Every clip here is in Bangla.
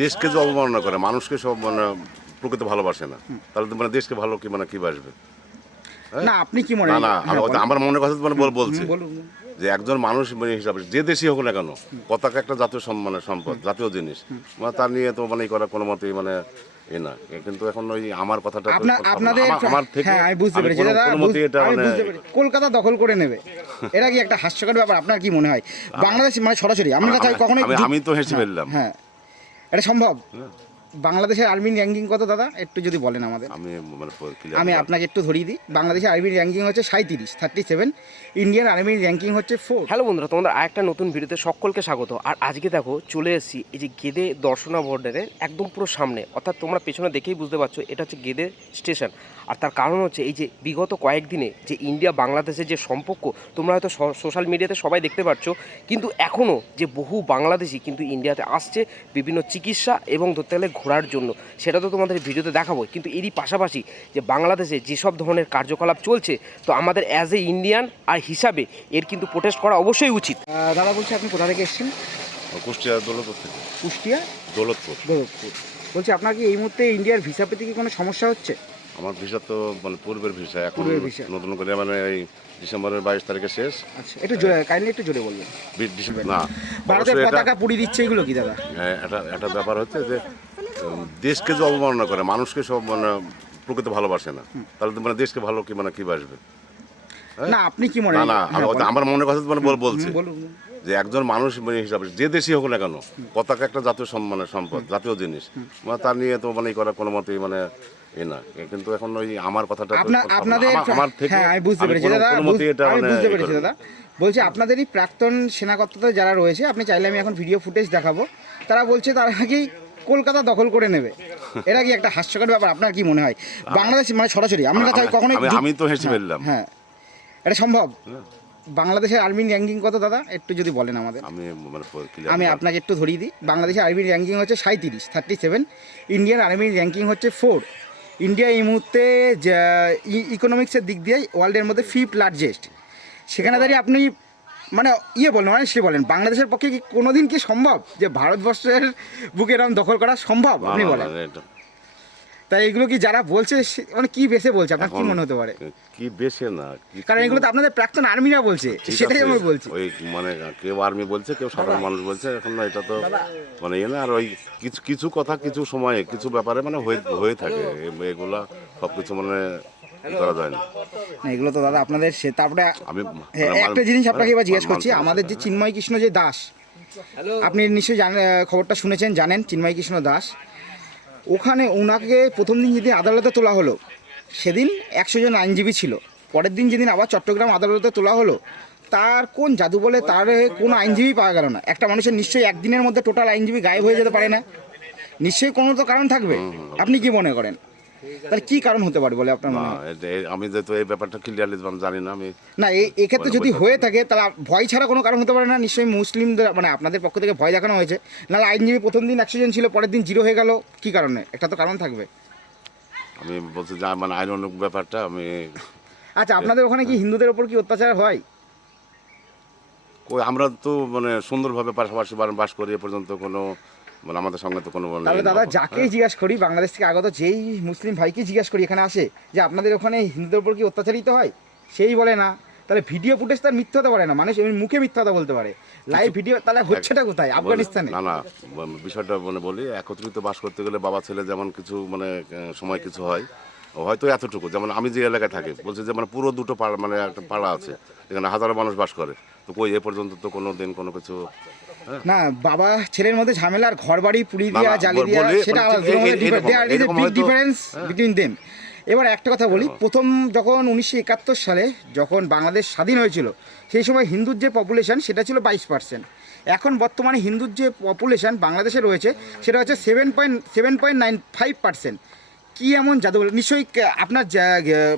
দেশকে যে অবমাননা করে, মানুষকে সব মানে প্রকৃত ভালোবাসে না, তাহলে তো মানে দেশকে ভালো কি মানে কি বাসবে? হ্যাঁ? না আপনি কি মনে না হয়? না হ্যাঁ, বলেন। আমার মনের কথা তো মানে বলছি বলুন। যে একজন মানুষ মানে হিসাবে যে দেশই হোক না কেন, পতাকা একটা জাতীয় মানে সম্পদ, জাতীয় জিনিস, মানে তার নিয়ে তো মানে করা কোনো মতেই মানে না। কিন্তু এখন ওই আমার কথাটা তো আপনাদের আমার থেকে হ্যাঁ আমি বুঝতে পেরেছি দাদা, কোনো মতেই এটা আমি মানে বুঝতে পেরেছি। কলকাতা দখল করে নেবে, এটা কি একটা হাস্যকর ব্যাপার? আপনার কি মনে হয় বাংলাদেশ মানে সরাসরি আমরা চাই কখনোই আমি তো হেসে ফেললাম। হ্যাঁ, এটা সম্ভব? বাংলাদেশের আর্মির র্যাঙ্কিং কত দাদা, একটু যদি বলেন আমাদের। আমি মানে আমি আপনাকে একটু ধরিয়ে দিই, বাংলাদেশের আর্মির র্যাঙ্কিং হচ্ছে 37, ইন্ডিয়ান আর্মির র্যাঙ্কিং হচ্ছে 4। হ্যালো বন্ধুরা, তোমাদের আরেকটা নতুন ভিডিওতে সকলকে স্বাগত। আর আজকে দেখো চলে এসেছি এই যে গেদে দর্শনা বর্ডারের একদম পুরো সামনে, অর্থাৎ তোমরা পেছনে দেখেই বুঝতে পারছো এটা হচ্ছে গেদে স্টেশন। আর তার কারণ হচ্ছে এই যে বিগত কয়েকদিনে যে ইন্ডিয়া বাংলাদেশের যে সম্পর্ক, তোমরা হয়তো সোশ্যাল মিডিয়াতে সবাই দেখতে পাচ্ছ, কিন্তু এখনও যে বহু বাংলাদেশি কিন্তু ইন্ডিয়াতে আসছে বিভিন্ন চিকিৎসা এবং ধরতে গেলে ঘোরার জন্য, সেটা তো তোমাদের ভিডিওতে দেখাবো। কিন্তু এরই পাশাপাশি যে বাংলাদেশে যেসব ধরনের কার্যকলাপ চলছে, তো আমাদের অ্যাজ এ ইন্ডিয়ান আর হিসাবে এর কিন্তু প্রোটেস্ট করা অবশ্যই উচিত। দাদা বলছি আপনি কোথা থেকে এসেছেন? কুষ্টিয়া দৌলতপুর থেকে। কুষ্টিয়া দৌলতপুর। বলছি আপনার কি এই মুহূর্তে ইন্ডিয়ার ভিসা পেতে কি কোনো সমস্যা হচ্ছে? আমার ভিসা তো মানে পূর্বের ভিসা, এখন পূর্বের ভিসা। নতুন করে মানে এই ডিসেম্বরের 22 তারিখে শেষ। আচ্ছা, একটু জোরে কাইন্ডলি একটু জোরে বলবেন। না, ভারতের অবশ্যই পতাকা পুড়িয়ে দিচ্ছে, এগুলো কি দাদা? এটা ব্যাপার হচ্ছে যে দেশকে যে অবমাননা করে, মানুষকে সব মানে প্রকৃত ভালোবাসে না, তাহলে তো মানে দেশকে ভালো কি মানে কি বাসবে? না আপনি কি মনে না হয়? না হ্যাঁ, বলেন। আমার মনের কথা তো মানে বলছি বলুন। যে একজন মানুষ মানে হিসাবে যে দেশই হোক না কেন, পতাকা একটা জাতীয় মানে সম্পদ, জাতীয় জিনিস, মানে তার নিয়ে তো মানে করা কোনো মতেই মানে না। কিন্তু এখন ওই আমার কথাটা তো আপনাদের আমার থেকে হ্যাঁ আমি বুঝতে পেরেছি দাদা, কোনো মতেই এটা আমি মানে বুঝতে পেরেছি দাদা। বলছি আপনাদেরই প্রাক্তন সেনাকর্তাতে যারা রয়েছে, আপনি চাইলে আমি এখন ভিডিও ফুটেজ দেখাবো, তারা বলছে তারা নাকি কলকাতা দখল করে নেবে, এটা কি একটা হাস্যকর ব্যাপার? আপনার কি মনে হয় বাংলাদেশ মানে সরাসরি আমরা চাই কখনোই আমি তো হেসে ফেললাম। হ্যাঁ, এটা সম্ভব? বাংলাদেশের আর্মির র্যাঙ্কিং কত দাদা, একটু যদি বলেন আমাদের। আমি আপনাকে একটু ধরিয়ে দিই, বাংলাদেশের আর্মির র্যাঙ্কিং হচ্ছে 37, ইন্ডিয়ান আর্মির র্যাঙ্কিং হচ্ছে 4। ইন্ডিয়া এই মুহূর্তে ইকোনমিক্সের দিক দিয়ে ওয়ার্ল্ডের মধ্যে 5th লার্জেস্ট। সেখানে দাঁড়িয়ে আপনি মানে বলেন, অনেস্টলি বলেন, বাংলাদেশের পক্ষে কি কোনোদিন কি সম্ভব যে ভারতবর্ষের বুকে এরকম দখল করা সম্ভব? আপনি বলেন। তাই এগুলো কি যারা বলছে মানে কি বেসে বলছে, আপনার কি মনে হতে পারে? কি বেশে না, কারণ এগুলো তো আপনাদের প্রাক্তন আর্মিরা বলছে, সেটাই আমি বলছি। ওই মানে কেউ আর্মি বলছে, কেউ সাধারণ মানুষ বলছে, এখন না এটা তো মানে না। আর ওই কিছু কথা কিছু সময়ে কিছু ব্যাপারে মানে হয়ে থাকে, এগুলা সব কিছু মানে করা যায় না। এগুলো তো দাদা আপনাদের তারপরে আমি একটা জিনিস আপনাকে এবার জিজ্ঞেস করছি, আমাদের যে চিন্ময় কৃষ্ণ যে দাস, আপনি নিশ্চয়ই খবরটা শুনেছেন, জানেন চিন্ময় কৃষ্ণ দাস, ওখানে ওনাকে প্রথম দিন যেদিন আদালতে তোলা হলো সেদিন 100 জন আইনজীবী ছিল, পরের দিন যেদিন আবার চট্টগ্রাম আদালতে তোলা হলো, তার কোন জাদু বলে তার কোনো আইনজীবী পাওয়া গেল না। একটা মানুষের নিশ্চয়ই একদিনের মধ্যে টোটাল আইনজীবী গায়েব হয়ে যেতে পারে না, নিশ্চয়ই কোনো তো কারণ থাকবে। আপনি কি মনে করেন তাহলে কি কারণ হতে পারে বলে আপনার মনে হয়? আমি যেহেতু এই ব্যাপারটা ক্লিয়ারলি জানি না, আমি না এক্ষেত্রে যদি হয়ে থাকে তাহলে ভয় ছাড়া কোনো কারণ হতে পারে না, নিশ্চয়ই মুসলিমদের মানে আপনাদের পক্ষ থেকে ভয় দেখানো হয়েছে। নাহলে আইনজীবী প্রথম দিন 100 জন ছিল, পরের দিন 0 হয়ে গেল, কি কারণে? একটা তো কারণ থাকবে। আমি বলছি যে মানে আইনানুগ ব্যাপারটা আমি। আচ্ছা, আপনাদের ওখানে কি হিন্দুদের ওপর কি অত্যাচার হয়? আমরা তো মানে সুন্দরভাবে পাশাপাশি বাস করি, এ পর্যন্ত কোনো মানে আমাদের সঙ্গে তো কোনো তাহলে দাদা যাকেই জিজ্ঞাসা করি, বাংলাদেশ থেকে আগত যেই মুসলিম ভাইকে জিজ্ঞাসা করি এখানে আসে যে আপনাদের ওখানে হিন্দুদের উপর কি অত্যাচারিত হয়, সেই বলে না। তাহলে ভিডিও ফুটেজ তার মিথ্যা হতে পারে না, মানুষ এমনি মুখে মিথ্যা কথা বলতে পারে, লাইভ ভিডিও তাহলে হচ্ছেটা কোথায়? আফগানিস্তানে? না বিষয়টা মানে বলি, একত্রিত বাস করতে গেলে বাবা ছেলে যেমন কিছু মানে সময় কিছু হয়, হয়তো এতটুকু। যেমন আমি যে এলাকায় থাকি, বলছি যে মানে পুরো দুটো পাড়া মানে একটা পাড়া আছে, এখানে হাজারো মানুষ বাস করে, তো কই এ পর্যন্ত তো কোনো দিন কোনো কিছু না। বাবা ছেলের মধ্যে ঝামেলা আর ঘর বাড়ি পুড়ি দিয়া জ্বালি দিয়া, সেটা ডিফারেন্স বিটুইন দেম। এবার একটা কথা বলি, প্রথম যখন 1971 সালে যখন বাংলাদেশ স্বাধীন হয়েছিল, সেই সময় হিন্দুর যে পপুলেশন সেটা ছিল 22%। এখন বর্তমানে হিন্দুর যে পপুলেশন বাংলাদেশে রয়েছে সেটা হচ্ছে 7.95%। কি এমন জাদু বলে? নিশ্চয়ই আপনার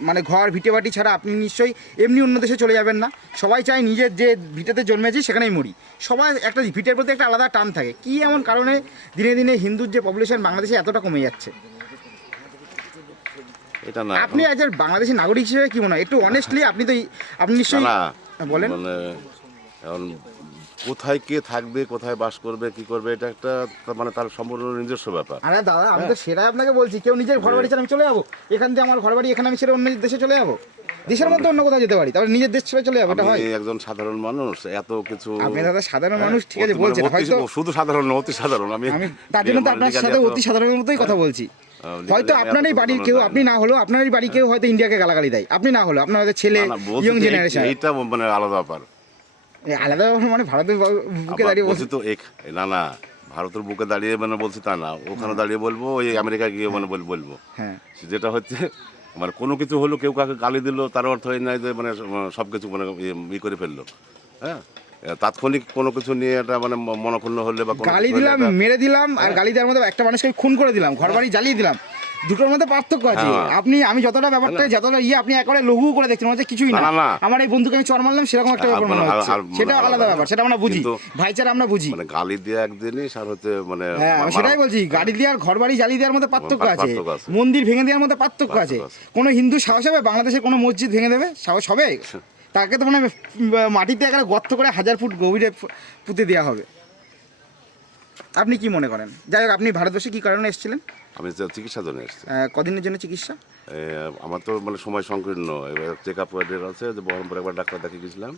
মানে ঘর ভিটে বাটি ছাড়া আপনি নিশ্চয়ই এমনি অন্য দেশে চলে যাবেন না। সবাই চায় নিজের যে ভিটেতে জন্মেছি সেখানেই মরি, সবাই একটা ভিটের প্রতি একটা আলাদা টান থাকে। কি এমন কারণে দিনে দিনে হিন্দুর যে পপুলেশন বাংলাদেশে এতটা কমে যাচ্ছে? এটা না, আপনি আজ বাংলাদেশি নাগরিক হিসেবে কি মনে হয়? একটু অনেস্টলি আপনি নিশ্চয়ই বলেন। মানে এখন কোথায় কে থাকবে, কোথায় বাস করবে, কি করবে, এটা একটা মানে তার সম্পূর্ণ নিজস্ব ব্যাপার। আরে দাদা আমি তো সেটাই আপনাকে বলছি, কেউ নিজের ঘর বাড়ি ছেড়ে আমি চলে যাবো, এখান থেকে আমার ঘর বাড়ি এখানে আমি ছেড়ে অন্য দেশে চলে যাবো, দেশের মধ্যে অন্য কোথাও যেতে পারি, তারপরে নিজের দেশ ছেড়ে চলে যাবো, এটা হয়? আমি একজন সাধারণ মানুষ, এত কিছু আপনি দাদা সাধারণ মানুষ, ঠিক আছে মানে বলছেন, হয়তো শুধু সাধারণ না, অতি সাধারণ। আমি তার জন্য তো আপনার সাথে অতি সাধারণের মতোই কথা বলছি। হয়তো আপনারই বাড়ির কেউ, আপনি না হলেও আপনারই বাড়ি কেউ হয়তো ইন্ডিয়াকে গালাগালি দেয়, আপনি না হলেও আপনার হয়তো ছেলে ইয়ং জেনারেশন, এইটা মানে আলাদা ব্যাপার। আলাদা মানে ভারতের বুকে দাঁড়িয়ে বলছি তো না ভারতের বুকে দাঁড়িয়ে মানে বলছি তা না, ওখানে দাঁড়িয়ে বলবো, ওই আমেরিকা গিয়ে মানে বলবো। হ্যাঁ, যেটা হচ্ছে মানে কোনো কিছু হলো, কেউ কাকে গালি দিল, তার অর্থ এই নয় যে মানে সব কিছু মানে ই করে ফেললো। হ্যাঁ, তাৎক্ষণিক কোনো কিছু নিয়ে এটা মানে মনক্ষুণ্ণ হলে বা কোনো গালি কিছু হলে দিলাম, এটা- মেরে দিলাম, আর গালি দেওয়ার মধ্যে একটা মানুষকে খুন করে দিলাম, ঘর বাড়ি জ্বালিয়ে দিলাম, দুটোর মধ্যে পার্থক্য আছে। হ্যাঁ। আমি যতটা ব্যাপারটা যতটা আপনি একবারে লঘু করে দেখছেন, মনে হচ্ছে কিছুই না, না, না। আমার এই বন্ধুকে আমি চর মারলাম সেরকম একটা ব্যাপার মনে হচ্ছে, সেটা আলাদা ব্যাপার, সেটা আমরা বুঝি, কিন্তু- ভাইচারা আমরা বুঝি। মানে গালি দিয়ে এক জিনিস, আর হচ্ছে মানে হ্যাঁ, আমি সেটাই বলছি, গাড়ি দেওয়ার ঘর বাড়ি জ্বালিয়ে দেওয়ার মধ্যে পার্থক্য আছে, পার্থক্য আছে। মন্দির ভেঙে দেওয়ার মধ্যে পার্থক্য আছে। কোনো হিন্দু সাহস হবে বাংলাদেশের কোনো মসজিদ ভেঙে দেবে? সাহস হবে? তাকে তো মানে মাটিতে একটা গর্ত করে 1000 ফুট গভীরে পুঁতে দেওয়া হবে। আপনি কি মনে করেন? যাই হোক, আপনি ভারতবর্ষে কি কারণে এসেছিলেন? আমি চিকিৎসার জন্য এসেছি। কদিনের জন্য চিকিৎসা? আমার তো মানে সময় সংকীর্ণ, এবার চেক আপ ডেট আছে, যে বহরমপুরে একবার ডাক্তার দেখিয়ে গেছিলাম,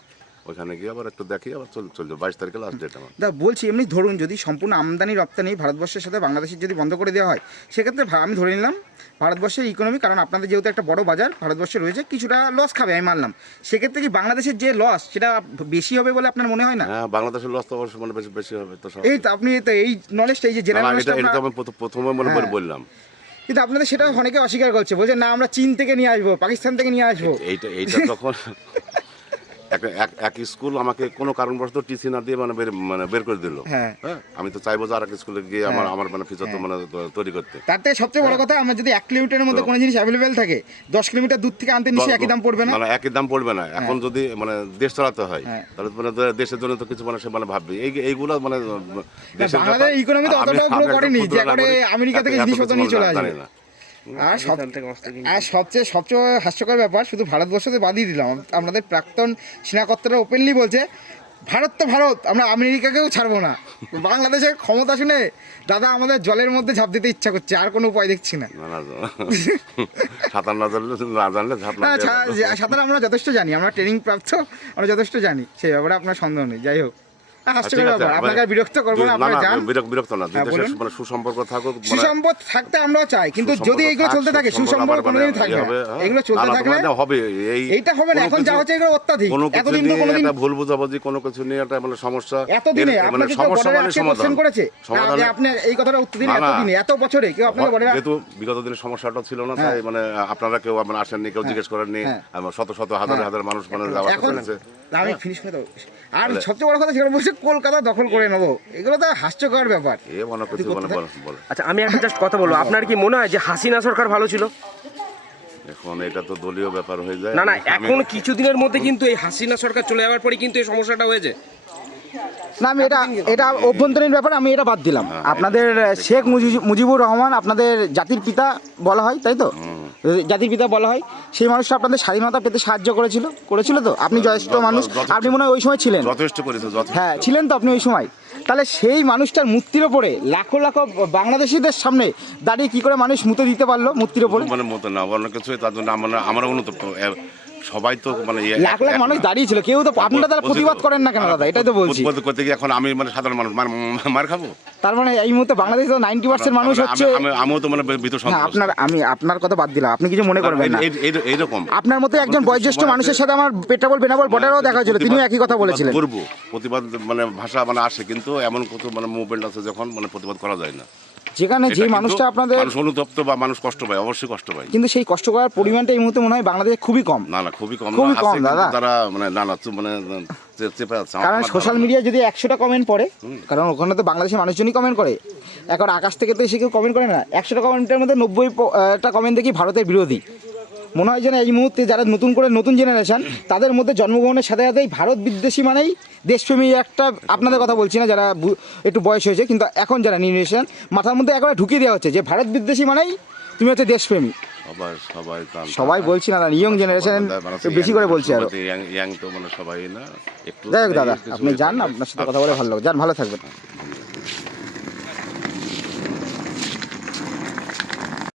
ওইখানে গিয়ে আবার একটু দেখি, আবার চলছে 22 তারিখে লাস্ট ডেট আমার। বলছি এমনি ধরুন যদি সম্পূর্ণ আমদানি রপ্তানি ভারতবর্ষের সাথে বাংলাদেশের যদি বন্ধ করে দেওয়া হয়, সেক্ষেত্রে আমি ধরে নিলাম ভারতবর্ষের ইকোনমি, কারণ আপনাদের যেহেতু একটা বড় বাজার ভারতবর্ষে রয়েছে, কিছুটা লস খাবে, আমি মানলাম। সেক্ষেত্রে কি বাংলাদেশের যে লস সেটা বেশি হবে বলে আপনার মনে হয় না? হ্যাঁ, বাংলাদেশের লস তো অবশ্যই মানে বেশি হবে তো সব। এই তো আপনি তো এই নলেজটা, এই যে না, জেনারেল এটা নলেজটা, তো আমি প্রথমে মনে করে বললাম। কিন্তু আপনাদের সেটা অনেকে অস্বীকার করছে, বলছে না আমরা চীন থেকে নিয়ে আসবো, পাকিস্তান থেকে নিয়ে আসবো। এইটা তখন এক স্কুল আমাকে কোনো কারণবশত টিসি না দিয়ে মানে বের করে দিল। হ্যাঁ, আমি তো চাইবো যে আর এক স্কুলে গিয়ে আমার মানে ফিচার তো মানে তৈরি করতে। তাতে সবচেয়ে বড় কথা, আমরা যদি 1 কিলোমিটারের মধ্যে কোনো জিনিস অ্যাভেলেবেল থাকে, 10 কিলোমিটার দূর থেকে আনতে নিশ্চয়ই একই দাম পড়বে না? মানে একই দাম পড়বে না। এখন যদি মানে দেশ চালাতে হয়, তাহলে মানে দেশের জন্য তো কিছু মানে সে মানে ভাববে এইগুলো মানে দেশের বাংলাদেশ ব্যাপার। ইকোনমি তো অতটাও আমি গ্রো একটা করেনি ক্ষুদ্র যে করে নাগরিক, আমেরিকা থেকে এত জিনিসপত্র কিছু নিয়ে চলে জানি আসবে। না। আর সবচেয়ে হাস্যকর ব্যাপার, শুধু ভারতবর্ষতে বাদই দিলাম, আমাদের প্রাক্তন সেনাকর্তারা ওপেনলি বলছে ভারত তো ভারত, আমরা আমেরিকাকেও ছাড়বো না। বাংলাদেশের ক্ষমতা শুনে দাদা আমাদের জলের মধ্যে ঝাঁপ দিতে ইচ্ছা করছে, আর কোনো উপায় দেখছি না। সাঁতার না জানলে ঝাঁপ না সাঁতার আমরা যথেষ্ট জানি, আমরা ট্রেনিং প্রাপ্ত, আমরা যথেষ্ট জানি, সেই ব্যাপারে আপনার সন্দেহ নেই। যাই হোক, হাস্যকর ব্যাপার, আপনাকে আর বিরক্ত করবো না, আপনারা যান। বিরক্ত না, দুই দেশের মানে সুসম্পর্ক থাকুক, সুসম্পর্ক থাকতে আমরাও চাই, কিন্তু যদি এইগুলো চলতে থাকে সুসম্পর্ক কোনোদিনই থাকবে না। এগুলো চলতে থাকলে হবে, এইটা হবে না। এখন যা হচ্ছে এগুলো অত্যাধিক, এতদিন তো কোনোদিন ভুল বুঝাবুঝি, কোনো কিছু নিয়ে একটা মানে সমস্যা, এতদিনে মানে আপনাকে সমস্যা মানে সমাধান করেছে সমাধান। আপনি এই কথাটা উত্তর দিন, এতদিনে এত বছরে কেউ আপনাকে বলে না? যেহেতু বিগত দিনের সমস্যাটা ছিল না, তাই মানে আপনারা কেউ মানে আসেননি, কেউ জিজ্ঞেস করেননি, শত শত হাজার মানুষ মানে যাওয়া করেছে। আমি ফিনিশ করে দেবো। আর সবচেয়ে বড় কথা সেটা বলছে কলকাতা দখল করে নেবো, এগুলো তো হাস্যকর ব্যাপার। এ মনে করছি মানে বলে। আচ্ছা, আমি একটা জাস্ট কথা বলবো, আপনার কি মনে হয় যে হাসিনা সরকার ভালো ছিল? এখন এটা তো দলীয় ব্যাপার হয়ে যায়। না, এখন কিছুদিনের মধ্যে কিন্তু এই হাসিনা সরকার চলে যাওয়ার পরে কিন্তু এই সমস্যাটা হয়েছে। না, আমি এটা অভ্যন্তরীণ ব্যাপার, আমি এটা বাদ দিলাম। আপনাদের শেখ মুজিবুর রহমান আপনাদের জাতির পিতা বলা হয়, তাই তো? জাতির পিতা বলা হয়, সেই মানুষটা আপনাদের স্বাধীনতা পেতে সাহায্য করেছিল তো? আপনি জ্যেষ্ঠ মানুষ, আপনি মনে হয় ওই সময় ছিলেন। যথেষ্ট করেছে, হ্যাঁ ছিলেন তো আপনি ওই সময়। তাহলে সেই মানুষটার মূর্তির ওপরে লাখো লাখো বাংলাদেশিদের সামনে দাঁড়িয়ে কি করে মানুষ মুতে দিতে পারলো মূর্তির ওপরে? মানে মতো না, অন্য কিছু, তার জন্য আমরা অনুতপ্ত। সবাই তো মানে লাখ লাখ মানুষ দাঁড়িয়ে ছিল, কেউ তো আপনারা তারা প্রতিবাদ করেন না কেন দাদা? এটাই তো বলছি। করতে গিয়ে এখন আমি মানে সাধারণ মানুষ মার খাবো। তার মানে এই মুহূর্তে বাংলাদেশে তো 90% মানুষ হচ্ছে। আমিও তো মানে ভীত সন্ত্রস্ত। আপনার কথা বাদ দিলাম, আপনি কিছু মনে করবেন না। এইরকম আপনার মতো একজন বয়োজ্যেষ্ঠ মানুষের সাথে আমার পেট্রাবল বেনাবল বর্ডারেও দেখা হয়েছিল, তিনিও একই কথা বলেছিলেন। করবো প্রতিবাদ, মানে ভাষা মানে আসে, কিন্তু এমন কত মানে মুভমেন্ট আছে যখন মানে প্রতিবাদ করা যায় না, যেখানে যে মানুষটা আপনাদের মানুষ অনুতপ্ত বা মানুষ কষ্ট পায়, অবশ্যই কষ্ট পায়। কিন্তু সেই কষ্ট করার পরিমাণটা এই মুহূর্তে মনে হয় বাংলাদেশে খুবই কম। না, খুবই কম দাদা। তারা মানে মানে চেপে আছে। কারণ সোশ্যাল মিডিয়ায় যদি 100টা কমেন্ট পড়ে, কারণ ওখানে তো বাংলাদেশের মানুষজনই কমেন্ট করে, এখন আকাশ থেকে তো এসে কেউ কমেন্ট করে না। 100টা কমেন্টের মধ্যে 90টা কমেন্ট দেখি ভারতের বিরোধী। মনে হয় যেন এই মুহূর্তে যারা নতুন জেনারেশন, তাদের মধ্যে জন্মগ্রহণের সাথে সাথেই ভারত বিদ্বেষী মানেই দেশপ্রেমী একটা, আপনাদের কথা বলছি না যারা একটু বয়স হয়েছে, কিন্তু এখন যারা জেনারেশন মাথার মধ্যে একেবারে ঢুকিয়ে দেওয়া হচ্ছে যে ভারত বিদ্বেষী মানেই তুমি হচ্ছে দেশপ্রেমী। সবাই সবাই বলছি না, ইয়ং জেনারেশন বেশি করে বলছি আরো। ইয়াং তো মানে সবাই না একটু যাই হোক দাদা, কিছু আপনি যান, আপনার সাথে কথা বলে ভালো লাগলো, যান, ভালো থাকবেন। ধন্যবাদ।